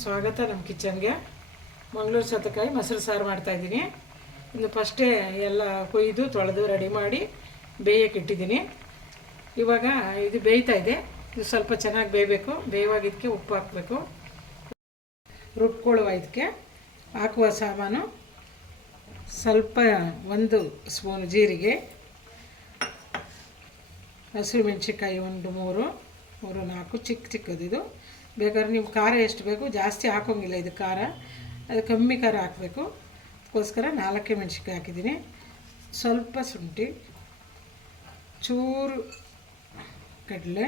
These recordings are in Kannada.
ಸ್ವಾಗತ ನಮ್ಮ ಕಿಚನ್ಗೆ. ಮಂಗಳೂರು ಸೌತೆಕಾಯಿ ಮೊಸರು ಸಾರು ಮಾಡ್ತಾಯಿದ್ದೀನಿ ಇದು ಫಸ್ಟೇ ಎಲ್ಲ ಕೊಯ್ದು ತೊಳೆದು ರೆಡಿ ಮಾಡಿ ಬೇಯಕ್ಕೆ ಇಟ್ಟಿದ್ದೀನಿ. ಇವಾಗ ಇದು ಬೇಯ್ತಾ ಇದೆ. ಇದು ಸ್ವಲ್ಪ ಚೆನ್ನಾಗಿ ಬೇಯಬೇಕು. ಬೇಯುವಾಗ ಉಪ್ಪು ಹಾಕಬೇಕು. ರುಬ್ಕೊಳ್ಳುವ ಇದಕ್ಕೆ ಹಾಕುವ ಸಾಮಾನು ಸ್ವಲ್ಪ ಒಂದು ಸ್ಪೂನ್ ಜೀರಿಗೆ, ಹಸಿರು ಮೆಣಸಿಕಾಯಿ ಒಂದು ಮೂರು ಮೂರು ನಾಲ್ಕು ಚಿಕ್ಕ ಚಿಕ್ಕದಿದು. ಬೇಕಾದ್ರೆ ನೀವು ಖಾರ ಎಷ್ಟು ಬೇಕು ಜಾಸ್ತಿ ಹಾಕೋಂಗಿಲ್ಲ ಇದು ಖಾರ. ಅದು ಕಮ್ಮಿ ಖಾರ ಹಾಕಬೇಕು. ಅದಕ್ಕೋಸ್ಕರ ನಾಲ್ಕೇ ಮೆಣಸಿನ್ಕಾಯಿ ಹಾಕಿದ್ದೀನಿ. ಸ್ವಲ್ಪ ಶುಂಠಿ, ಚೂರು ಕಡಲೆ,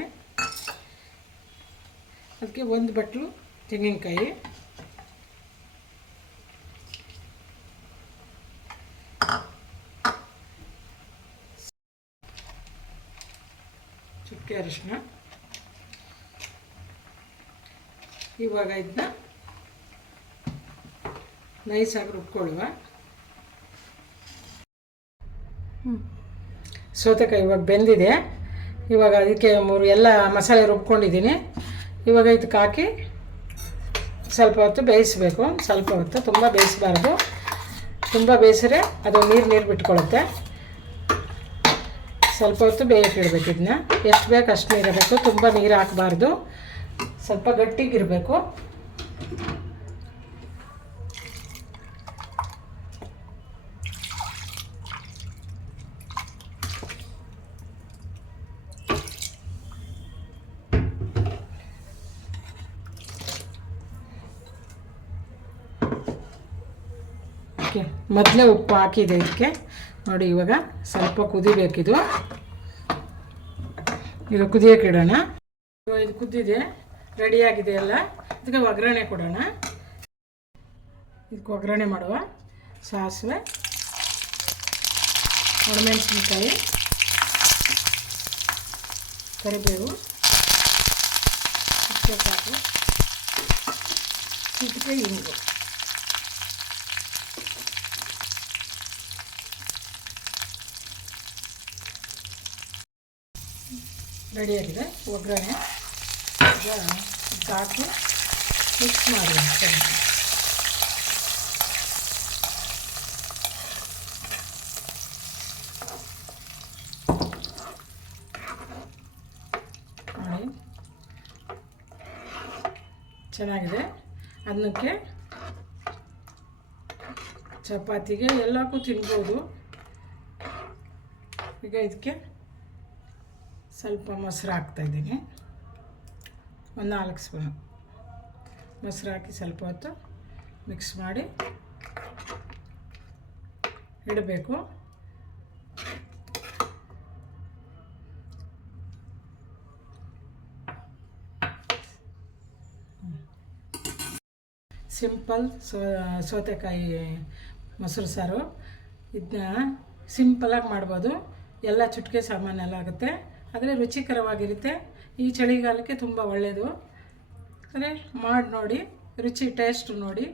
ಅದಕ್ಕೆ ಒಂದು ಬಟ್ಲು ತೆಂಗಿನಕಾಯಿ. ಚುಕ್ಕೆ ಅರಿಶಿನ. ಇವಾಗ ಇದನ್ನ ನೈಸಾಗಿ ರುಬ್ಕೊಳ್ಳುವ. ಸೌತೆಕಾಯಿ ಇವಾಗ ಬೆಂದಿದೆ. ಇವಾಗ ಅದಕ್ಕೆ ಮೂರು ಎಲ್ಲ ಮಸಾಲೆ ರುಬ್ಕೊಂಡಿದ್ದೀನಿ. ಇವಾಗ ಇದಕ್ಕೆ ಹಾಕಿ ಸ್ವಲ್ಪ ಹೊತ್ತು ಬೇಯಿಸಬೇಕು. ಸ್ವಲ್ಪ ಹೊತ್ತು, ತುಂಬ ಬೇಯಿಸಬಾರ್ದು. ತುಂಬ ಬೇಯಿಸಿದ್ರೆ ಅದು ನೀರು ನೀರು ಬಿಟ್ಕೊಳ್ಳುತ್ತೆ. ಸ್ವಲ್ಪ ಹೊತ್ತು ಬೇಯಕ್ಕೆ ಇಡಬೇಕು ಇದನ್ನ. ಎಷ್ಟು ಬೇಕು ಅಷ್ಟು ನೀರು ಇರಬೇಕು ತುಂಬ ನೀರು ಹಾಕಬಾರ್ದು. ಸ್ವಲ್ಪ ಗಟ್ಟಿಗಿರಬೇಕು. ಓಕೆ, ಮೊದಲೇ ಉಪ್ಪು ಹಾಕಿದೆ ಇದಕ್ಕೆ. ನೋಡಿ, ಇವಾಗ ಸ್ವಲ್ಪ ಕುದಿಬೇಕಿದು. ಇದು ಕುದಿಯೋಕೆ ಇಡೋಣ. ಇದು ಕುದ್ದಿದೆ. ರೆಡಿಯಾಗಿದೆ ಅಲ್ಲ ಇದಕ್ಕೆ ಒಗ್ಗರಣೆ ಕೊಡೋಣ. ಇದಕ್ಕೆ ಒಗ್ಗರಣೆ ಮಾಡುವ ಸಾಸಿವೆ, ಒಣಮೆಣಸಿನಕಾಯಿ, ಕರಿಬೇವು ಚಿಕ್ಕಾಕು ಚಿಟಿಕೆ ಇಂಗು. ರೆಡಿಯಾಗಿದೆ ಒಗ್ಗರಣೆ. ಈಗ ಹಾಕಿ ಮಿಕ್ಸ್ ಮಾಡೋಣ ಸ್ವಲ್ಪ ಚೆನ್ನಾಗಿದೆ. ಅನ್ನಕ್ಕೆ ಚಪಾತಿಗೆ ಎಲ್ಲಕ್ಕೂ ತಿನ್ಬೋದು. ಈಗ ಇದಕ್ಕೆ ಸ್ವಲ್ಪ ಮೊಸರು ಹಾಕ್ತಾಯಿದ್ದೀನಿ ಒಂದು ನಾಲ್ಕು ಸ್ಪೂನು ಮೊಸರು ಹಾಕಿ ಸ್ವಲ್ಪ ಹೊತ್ತು ಮಿಕ್ಸ್ ಮಾಡಿ ಇಡಬೇಕು. ಸಿಂಪಲ್ ಸೋ ಸೌತೆಕಾಯಿ ಮೊಸರು ಸಾರು. ಇದನ್ನ ಸಿಂಪಲಾಗಿ ಮಾಡ್ಬೋದು. ಎಲ್ಲ ಚುಟ್ಕೆ ಸಾಮಾನೆಲ್ಲ ಆಗುತ್ತೆ. ಆದರೆ ರುಚಿಕರವಾಗಿರುತ್ತೆ. ಈ ಚಳಿಗಾಲಕ್ಕೆ ತುಂಬ ಒಳ್ಳೆಯದು ಅಂದರೆ ಮಾಡಿ ನೋಡಿ. ರುಚಿ ಟೇಸ್ಟ್ ನೋಡಿ.